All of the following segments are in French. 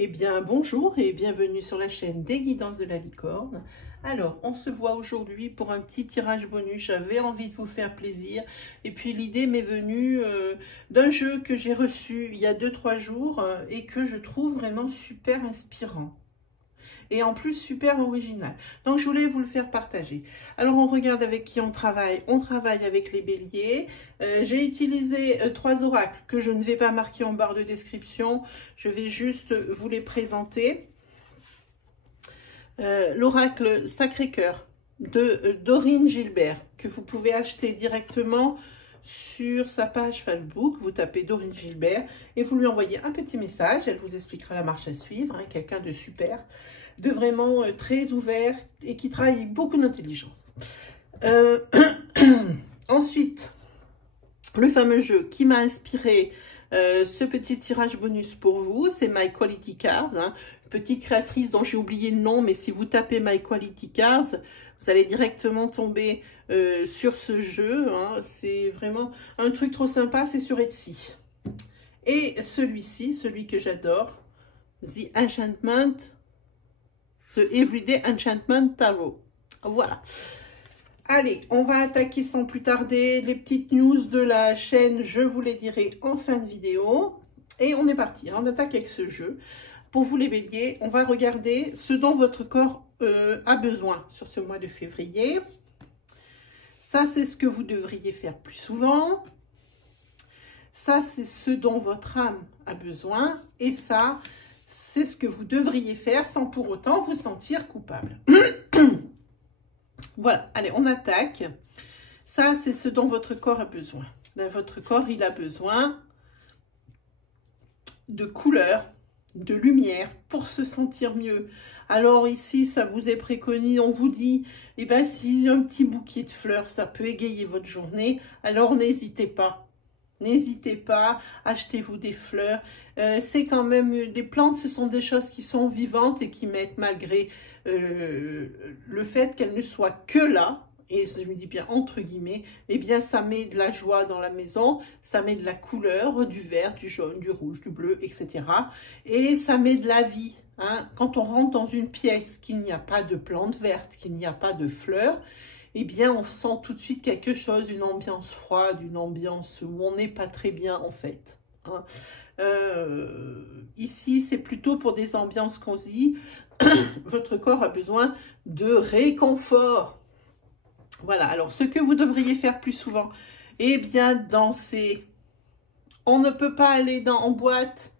Eh bien, bonjour et bienvenue sur la chaîne des Guidances de la Licorne. Alors, on se voit aujourd'hui pour un petit tirage bonus. J'avais envie de vous faire plaisir. Et puis, l'idée m'est venue d'un jeu que j'ai reçu il y a 2-3 jours et que je trouve vraiment super inspirant. Et en plus, super original. Donc, je voulais vous le faire partager. Alors, on regarde avec qui on travaille. On travaille avec les béliers. J'ai utilisé 3 oracles que je ne vais pas marquer en barre de description. Je vais juste vous les présenter. L'oracle Sacré-Cœur de Dorine Gilbert, que vous pouvez acheter directement sur sa page Facebook. Vous tapez Dorine Gilbert et vous lui envoyez un petit message. Elle vous expliquera la marche à suivre. Hein, quelqu'un de super, de vraiment très ouvert et qui travaille beaucoup d'intelligence. Ensuite, le fameux jeu qui m'a inspiré ce petit tirage bonus pour vous, c'est My Quality Cards, hein, petite créatrice dont j'ai oublié le nom, mais si vous tapez My Quality Cards, vous allez directement tomber sur ce jeu. Hein, c'est vraiment un truc trop sympa, c'est sur Etsy. Et celui-ci, celui que j'adore, The Everyday Enchantment Tarot. Voilà. Allez, on va attaquer sans plus tarder les petites news de la chaîne. Je vous les dirai en fin de vidéo. Et on est parti. On attaque avec ce jeu. Pour vous les béliers, on va regarder ce dont votre corps a besoin sur ce mois de février. Ça, c'est ce que vous devriez faire plus souvent. Ça, c'est ce dont votre âme a besoin. Et ça, c'est ce que vous devriez faire sans pour autant vous sentir coupable. Voilà, allez, on attaque. Ça, c'est ce dont votre corps a besoin. Votre corps, il a besoin de couleurs, de lumière pour se sentir mieux. Alors ici, ça vous est préconisé, on vous dit, eh bien, si un petit bouquet de fleurs, ça peut égayer votre journée, alors n'hésitez pas. N'hésitez pas, achetez-vous des fleurs. C'est quand même, les plantes, ce sont des choses qui sont vivantes et qui mettent, malgré le fait qu'elles ne soient que là, et je me dis bien entre guillemets, eh bien ça met de la joie dans la maison, ça met de la couleur, du vert, du jaune, du rouge, du bleu, etc. Et ça met de la vie. Hein. Quand on rentre dans une pièce qu'il n'y a pas de plantes vertes, qu'il n'y a pas de fleurs, eh bien, on sent tout de suite quelque chose, une ambiance froide, une ambiance où on n'est pas très bien, en fait. Hein. Ici, c'est plutôt pour des ambiances cosy. Votre corps a besoin de réconfort. Voilà, alors, ce que vous devriez faire plus souvent, eh bien, danser. On ne peut pas aller en boîte.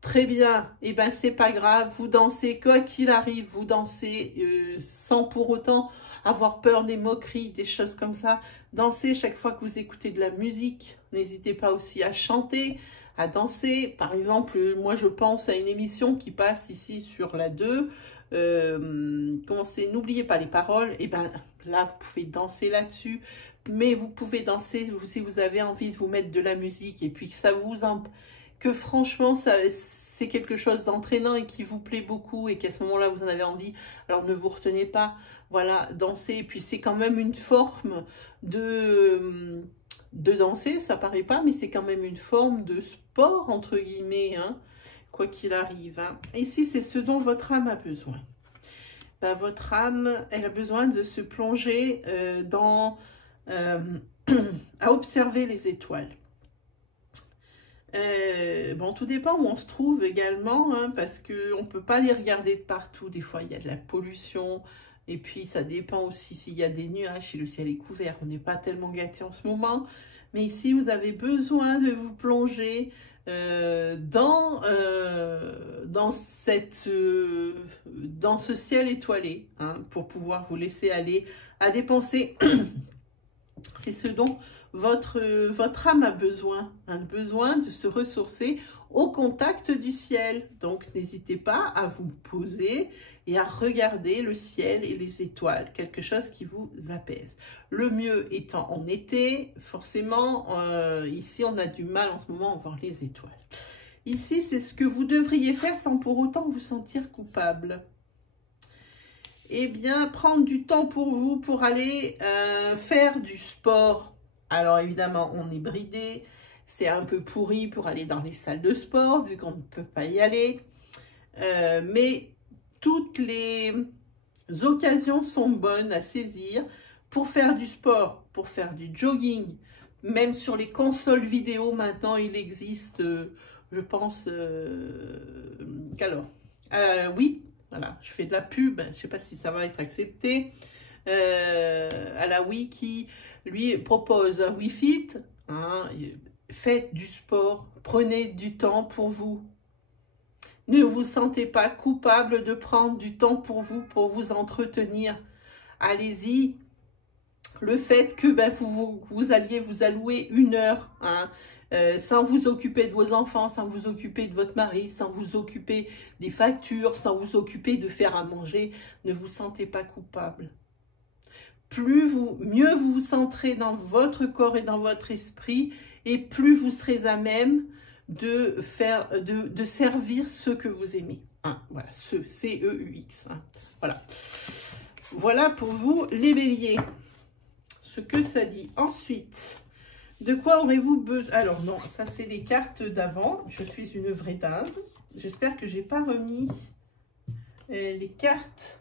Très bien, et ben c'est pas grave, vous dansez, quoi qu'il arrive, vous dansez sans pour autant avoir peur des moqueries, des choses comme ça. Dansez chaque fois que vous écoutez de la musique, n'hésitez pas aussi à chanter, à danser. Par exemple, moi je pense à une émission qui passe ici sur la 2, comment c'est, n'oubliez pas les paroles, et ben là vous pouvez danser là-dessus, mais vous pouvez danser si vous avez envie de vous mettre de la musique et puis que ça vous que franchement, c'est quelque chose d'entraînant et qui vous plaît beaucoup et qu'à ce moment-là, vous en avez envie, alors ne vous retenez pas. Voilà, danser. Et puis, c'est quand même une forme de danser, ça paraît pas, mais c'est quand même une forme de sport, entre guillemets, hein, quoi qu'il arrive. Hein. Ici, c'est ce dont votre âme a besoin. Ben, votre âme, elle a besoin de se plonger à observer les étoiles. Bon, tout dépend où on se trouve également, hein, parce qu'on ne peut pas les regarder de partout. Des fois, il y a de la pollution, et puis ça dépend aussi s'il y a des nuages, si le ciel est couvert. On n'est pas tellement gâté en ce moment, mais ici, vous avez besoin de vous plonger dans ce ciel étoilé, hein, pour pouvoir vous laisser aller à des pensées. C'est ce dont votre âme a besoin de se ressourcer au contact du ciel. Donc, n'hésitez pas à vous poser et à regarder le ciel et les étoiles, quelque chose qui vous apaise. Le mieux étant en été, forcément, ici, on a du mal en ce moment à voir les étoiles. Ici, c'est ce que vous devriez faire sans pour autant vous sentir coupable. Eh bien, prendre du temps pour vous, pour aller faire du sport. Alors, évidemment, on est bridé, c'est un peu pourri pour aller dans les salles de sport, vu qu'on ne peut pas y aller. mais toutes les occasions sont bonnes à saisir pour faire du sport, pour faire du jogging. Même sur les consoles vidéo, maintenant, il existe, je pense, qu'alors, oui, voilà, je fais de la pub, je ne sais pas si ça va être accepté, à la Wii qui, lui, propose un Wii Fit, hein, faites du sport, prenez du temps pour vous. Ne vous sentez pas coupable de prendre du temps pour vous entretenir. Allez-y. Le fait que vous alliez vous allouer 1 heure, hein, sans vous occuper de vos enfants, sans vous occuper de votre mari, sans vous occuper des factures, sans vous occuper de faire à manger, ne vous sentez pas coupable. Mieux vous vous centrez dans votre corps et dans votre esprit, et plus vous serez à même de servir ceux que vous aimez. Hein, voilà, C-E-U-X. Hein, voilà. Voilà pour vous les béliers. Ce que ça dit. Ensuite, de quoi aurez-vous besoin? Alors non, ça c'est les cartes d'avant. Je suis une vraie dinde. J'espère que j'ai pas remis les cartes.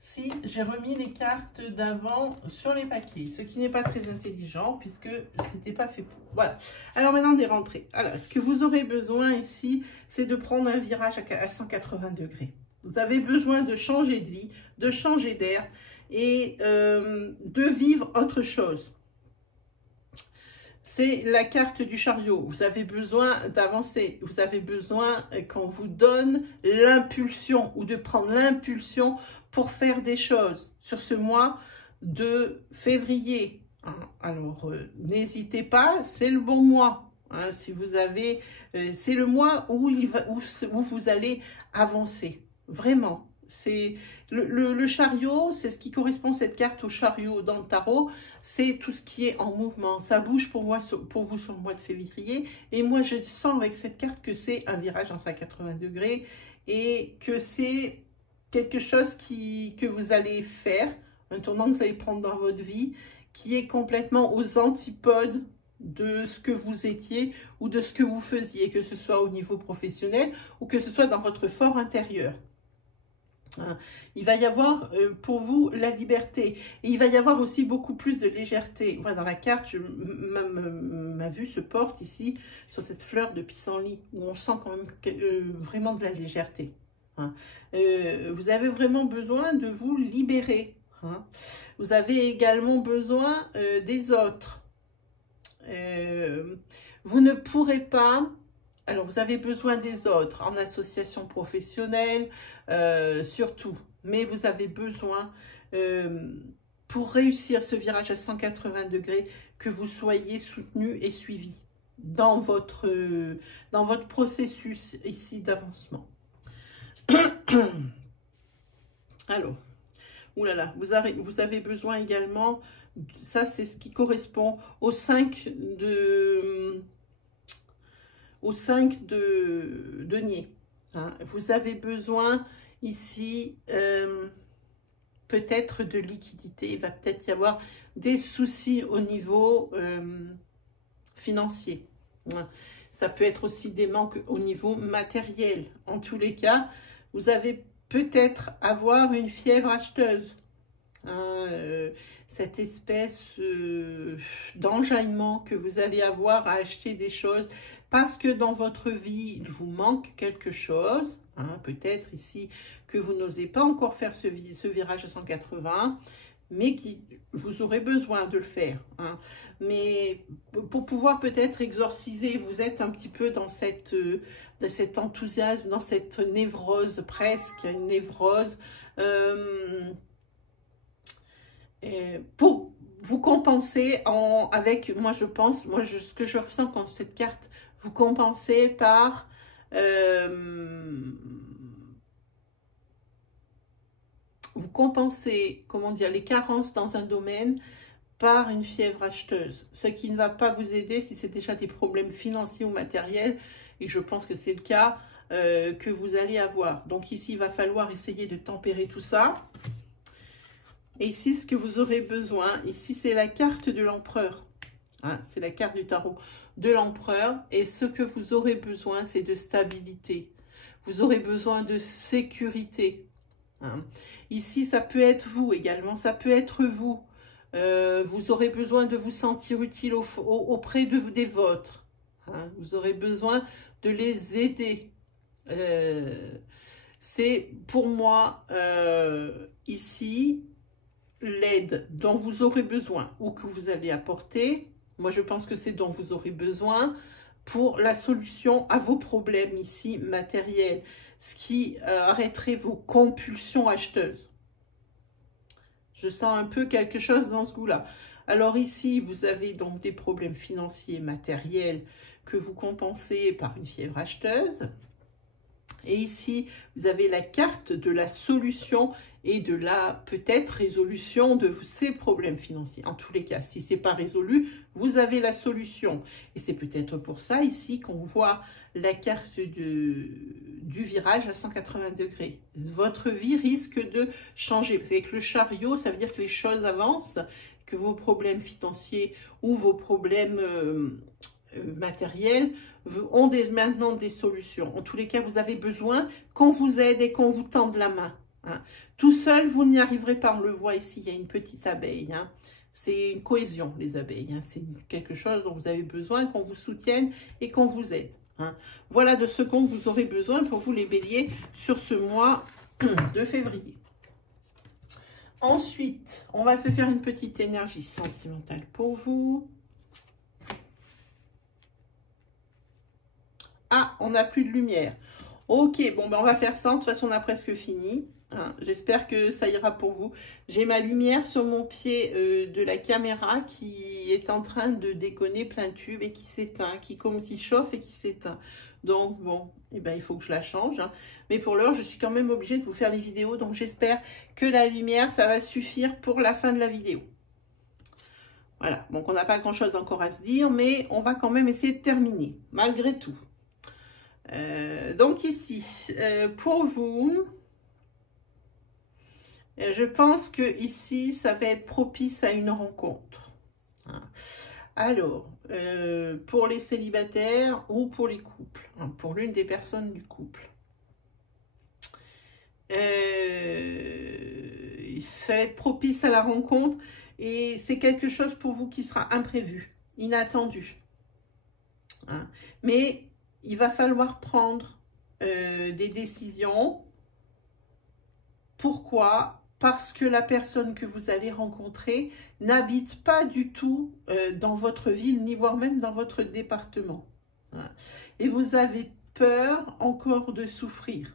Si, j'ai remis les cartes d'avant sur les paquets, ce qui n'est pas très intelligent puisque c'était pas fait pour. Voilà. Alors maintenant des rentrées. Alors, ce que vous aurez besoin ici, c'est de prendre un virage à 180 degrés. Vous avez besoin de changer de vie, de changer d'air et de vivre autre chose. C'est la carte du chariot. Vous avez besoin d'avancer. Vous avez besoin qu'on vous donne l'impulsion ou de prendre l'impulsion pour faire des choses sur ce mois de février. Alors, n'hésitez pas, c'est le bon mois. Hein, si vous avez, c'est le mois où vous allez avancer. Vraiment. C'est le chariot, c'est ce qui correspond, cette carte au chariot dans le tarot, c'est tout ce qui est en mouvement. Ça bouge pour vous sur le mois de février. Et moi, je sens avec cette carte que c'est un virage en 180 degrés et que c'est quelque chose que vous allez faire, un tournant que vous allez prendre dans votre vie, qui est complètement aux antipodes de ce que vous étiez ou de ce que vous faisiez, que ce soit au niveau professionnel ou que ce soit dans votre fort intérieur. Il va y avoir pour vous la liberté et il va y avoir aussi beaucoup plus de légèreté. Voilà, dans la carte, ma vue se porte ici sur cette fleur de pissenlit où on sent quand même vraiment de la légèreté. Hein. Vous avez vraiment besoin de vous libérer. Hein. Vous avez également besoin des autres. Vous ne pourrez pas... Alors, vous avez besoin des autres, en association professionnelle, surtout. Mais vous avez besoin, pour réussir ce virage à 180 degrés, que vous soyez soutenu et suivi dans votre processus ici d'avancement. Alors, oulala, vous avez besoin également, ça c'est ce qui correspond au 5 de denier. Hein. Vous avez besoin ici peut-être de liquidité. Il va peut-être y avoir des soucis au niveau financier. Hein. Ça peut être aussi des manques au niveau matériel. En tous les cas, vous avez peut-être avoir une fièvre acheteuse. Hein, cette espèce d'enjaillement que vous allez avoir à acheter des choses parce que dans votre vie, il vous manque quelque chose, hein, peut-être ici que vous n'osez pas encore faire ce virage à 180, mais vous aurez besoin de le faire. Hein. Mais pour pouvoir peut-être exorciser, vous êtes un petit peu dans cet enthousiasme, dans cette névrose presque, une névrose, pour vous compenser avec, moi je pense, ce que je ressens quand cette carte, vous compensez par vous compensez, comment dire, les carences dans un domaine par une fièvre acheteuse, ce qui ne va pas vous aider si c'est déjà des problèmes financiers ou matériels, et je pense que c'est le cas que vous allez avoir. Donc ici, il va falloir essayer de tempérer tout ça. Et ici, ce que vous aurez besoin, ici c'est la carte de l'empereur, hein, c'est la carte du tarot. de l'empereur. Et ce que vous aurez besoin, c'est de stabilité. Vous aurez besoin de sécurité. Hein. Ici, ça peut être vous également, ça peut être vous. Vous aurez besoin de vous sentir utile auprès des vôtres. Hein. Vous aurez besoin de les aider. C'est pour moi, ici, l'aide dont vous aurez besoin ou que vous allez apporter. Moi, je pense que c'est dont vous aurez besoin pour la solution à vos problèmes ici matériels, ce qui arrêterait vos compulsions acheteuses. Je sens un peu quelque chose dans ce goût-là. Alors ici, vous avez donc des problèmes financiers, matériels que vous compensez par une fièvre acheteuse. Et ici, vous avez la carte de la solution et de la peut-être résolution de ces problèmes financiers. En tous les cas, si ce n'est pas résolu, vous avez la solution. Et c'est peut-être pour ça ici qu'on voit la carte du virage à 180 degrés. Votre vie risque de changer. Avec le chariot, ça veut dire que les choses avancent, que vos problèmes financiers ou vos problèmes matériels ont maintenant des solutions. En tous les cas, vous avez besoin qu'on vous aide et qu'on vous tende la main. Hein. Tout seul, vous n'y arriverez pas. On le voit ici, il y a une petite abeille. Hein. C'est une cohésion, les abeilles. Hein. C'est quelque chose dont vous avez besoin, qu'on vous soutienne et qu'on vous aide. Hein. Voilà de ce dont vous aurez besoin pour vous les béliers sur ce mois de février. Ensuite, on va se faire une petite énergie sentimentale pour vous. Ah, on n'a plus de lumière. Ok, bon, ben on va faire ça. De toute façon, on a presque fini. Hein. J'espère que ça ira pour vous. J'ai ma lumière sur mon pied de la caméra qui est en train de déconner plein tube et qui s'éteint, qui chauffe et qui s'éteint. Donc, bon, eh ben, il faut que je la change. Hein. Mais pour l'heure, je suis quand même obligée de vous faire les vidéos. Donc, j'espère que la lumière, ça va suffire pour la fin de la vidéo. Voilà, donc on n'a pas grand-chose encore à se dire, mais on va quand même essayer de terminer, malgré tout. Donc ici, pour vous, je pense que ici, ça va être propice à une rencontre. Hein. Alors, pour les célibataires ou pour les couples, hein, pour l'une des personnes du couple. Ça va être propice à la rencontre et c'est quelque chose pour vous qui sera imprévu, inattendu. Hein. Mais il va falloir prendre des décisions. Pourquoi? Parce que la personne que vous allez rencontrer n'habite pas du tout dans votre ville, ni voire même dans votre département. Hein. Et vous avez peur encore de souffrir.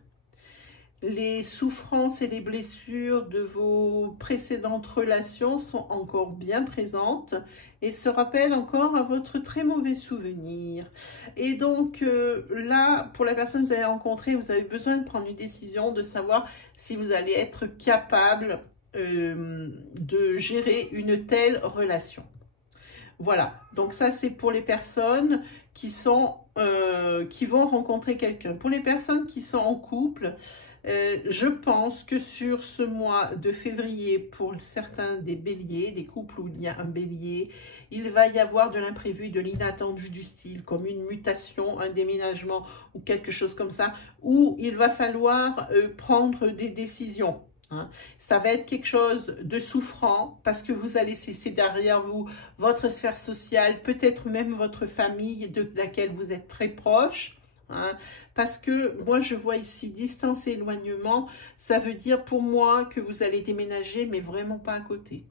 Les souffrances et les blessures de vos précédentes relations sont encore bien présentes et se rappellent encore à votre très mauvais souvenir. Et donc là, pour la personne que vous allez rencontrer, vous avez besoin de prendre une décision, de savoir si vous allez être capable de gérer une telle relation. Voilà, donc ça c'est pour les personnes qui vont rencontrer quelqu'un. Pour les personnes qui sont en couple, je pense que sur ce mois de février, pour certains des béliers, des couples où il y a un bélier, il va y avoir de l'imprévu, de l'inattendu du style, comme une mutation, un déménagement ou quelque chose comme ça, où il va falloir prendre des décisions. Hein. Ça va être quelque chose de souffrant parce que vous allez laisser derrière vous votre sphère sociale, peut-être même votre famille de laquelle vous êtes très proche. Hein, parce que moi je vois ici distance et éloignement, ça veut dire pour moi que vous allez déménager mais vraiment pas à côté,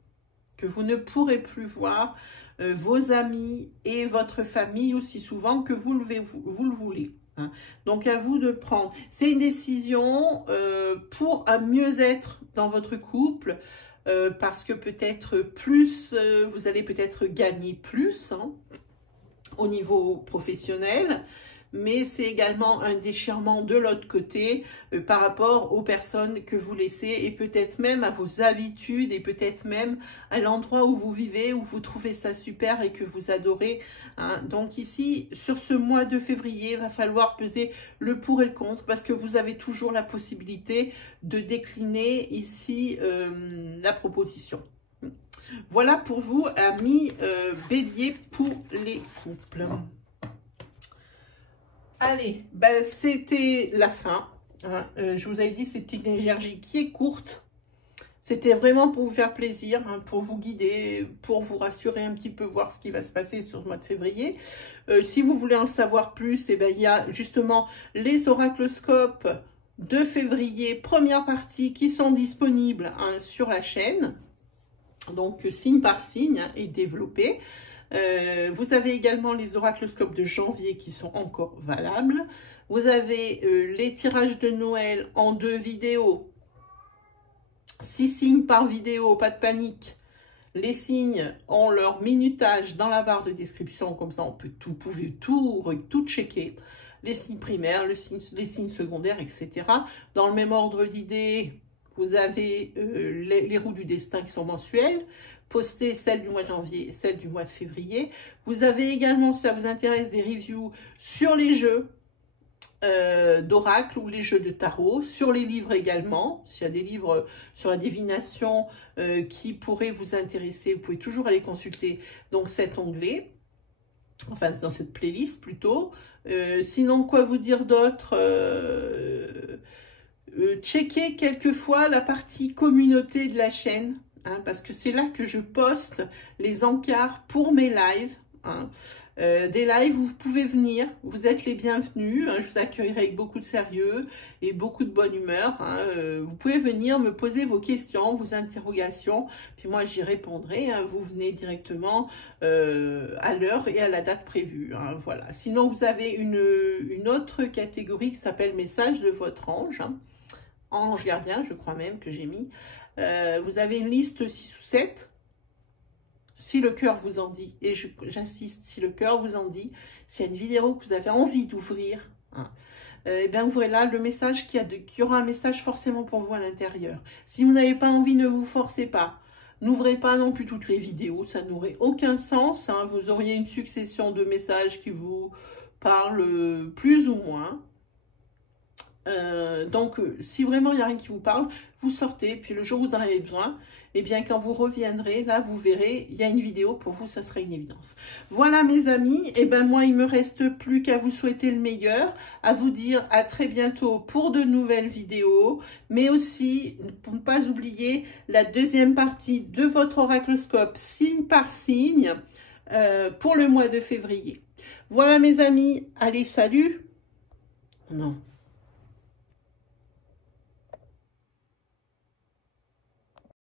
que vous ne pourrez plus voir vos amis et votre famille aussi souvent que vous le voulez. Hein. Donc à vous de prendre, c'est une décision pour un mieux-être dans votre couple, parce que peut-être plus, vous allez peut-être gagner plus hein, au niveau professionnel, mais c'est également un déchirement de l'autre côté par rapport aux personnes que vous laissez et peut-être même à vos habitudes et peut-être même à l'endroit où vous vivez, où vous trouvez ça super et que vous adorez. Hein. Donc ici, sur ce mois de février, il va falloir peser le pour et le contre parce que vous avez toujours la possibilité de décliner ici la proposition. Voilà pour vous, amis bélier, pour les couples. Allez, ben, c'était la fin. Hein. Je vous avais dit, c'était une énergie qui est courte. C'était vraiment pour vous faire plaisir, hein, pour vous guider, pour vous rassurer un petit peu, voir ce qui va se passer sur le mois de février. Si vous voulez en savoir plus, eh ben, il y a justement les oracloscopes de février, première partie, qui sont disponibles hein, sur la chaîne. Donc, signe par signe hein, et développé. Vous avez également les oracloscopes de janvier qui sont encore valables. Vous avez les tirages de Noël en 2 vidéos. 6 signes par vidéo, pas de panique. Les signes ont leur minutage dans la barre de description, comme ça on peut tout, tout checker. Les signes primaires, les signes secondaires, etc. Dans le même ordre d'idées, vous avez les roues du destin qui sont mensuelles, postées, celles du mois de janvier et celles du mois de février. Vous avez également, si ça vous intéresse, des reviews sur les jeux d'oracle ou les jeux de tarot, sur les livres également. S'il y a des livres sur la divination qui pourraient vous intéresser, vous pouvez toujours aller consulter donc cet onglet, enfin dans cette playlist plutôt. Sinon, quoi vous dire d'autre? Checkez quelquefois la partie communauté de la chaîne, hein, parce que c'est là que je poste les encarts pour mes lives. Hein. Des lives où vous pouvez venir, vous êtes les bienvenus, hein, je vous accueillerai avec beaucoup de sérieux et beaucoup de bonne humeur. Hein, vous pouvez venir me poser vos questions, vos interrogations, puis moi j'y répondrai. Hein, vous venez directement à l'heure et à la date prévue. Hein, voilà. Sinon, vous avez une autre catégorie qui s'appelle message de votre ange, hein, ange gardien, je crois même que j'ai mis. Vous avez une liste 6 ou 7. Si le cœur vous en dit, et j'insiste, si le cœur vous en dit, s'il y a une vidéo que vous avez envie d'ouvrir, hein, eh bien ouvrez là le message qu'il y aura un message forcément pour vous à l'intérieur. Si vous n'avez pas envie, ne vous forcez pas. N'ouvrez pas non plus toutes les vidéos, ça n'aurait aucun sens. Hein, vous auriez une succession de messages qui vous parlent plus ou moins. Donc, si vraiment il n'y a rien qui vous parle, vous sortez, puis le jour où vous en avez besoin, et bien quand vous reviendrez, là vous verrez, il y a une vidéo pour vous, ça sera une évidence. Voilà mes amis, et ben moi il me reste plus qu'à vous souhaiter le meilleur, à vous dire à très bientôt pour de nouvelles vidéos, mais aussi pour ne pas oublier la deuxième partie de votre oracloscope signe par signe pour le mois de février. Voilà mes amis, allez salut. Non.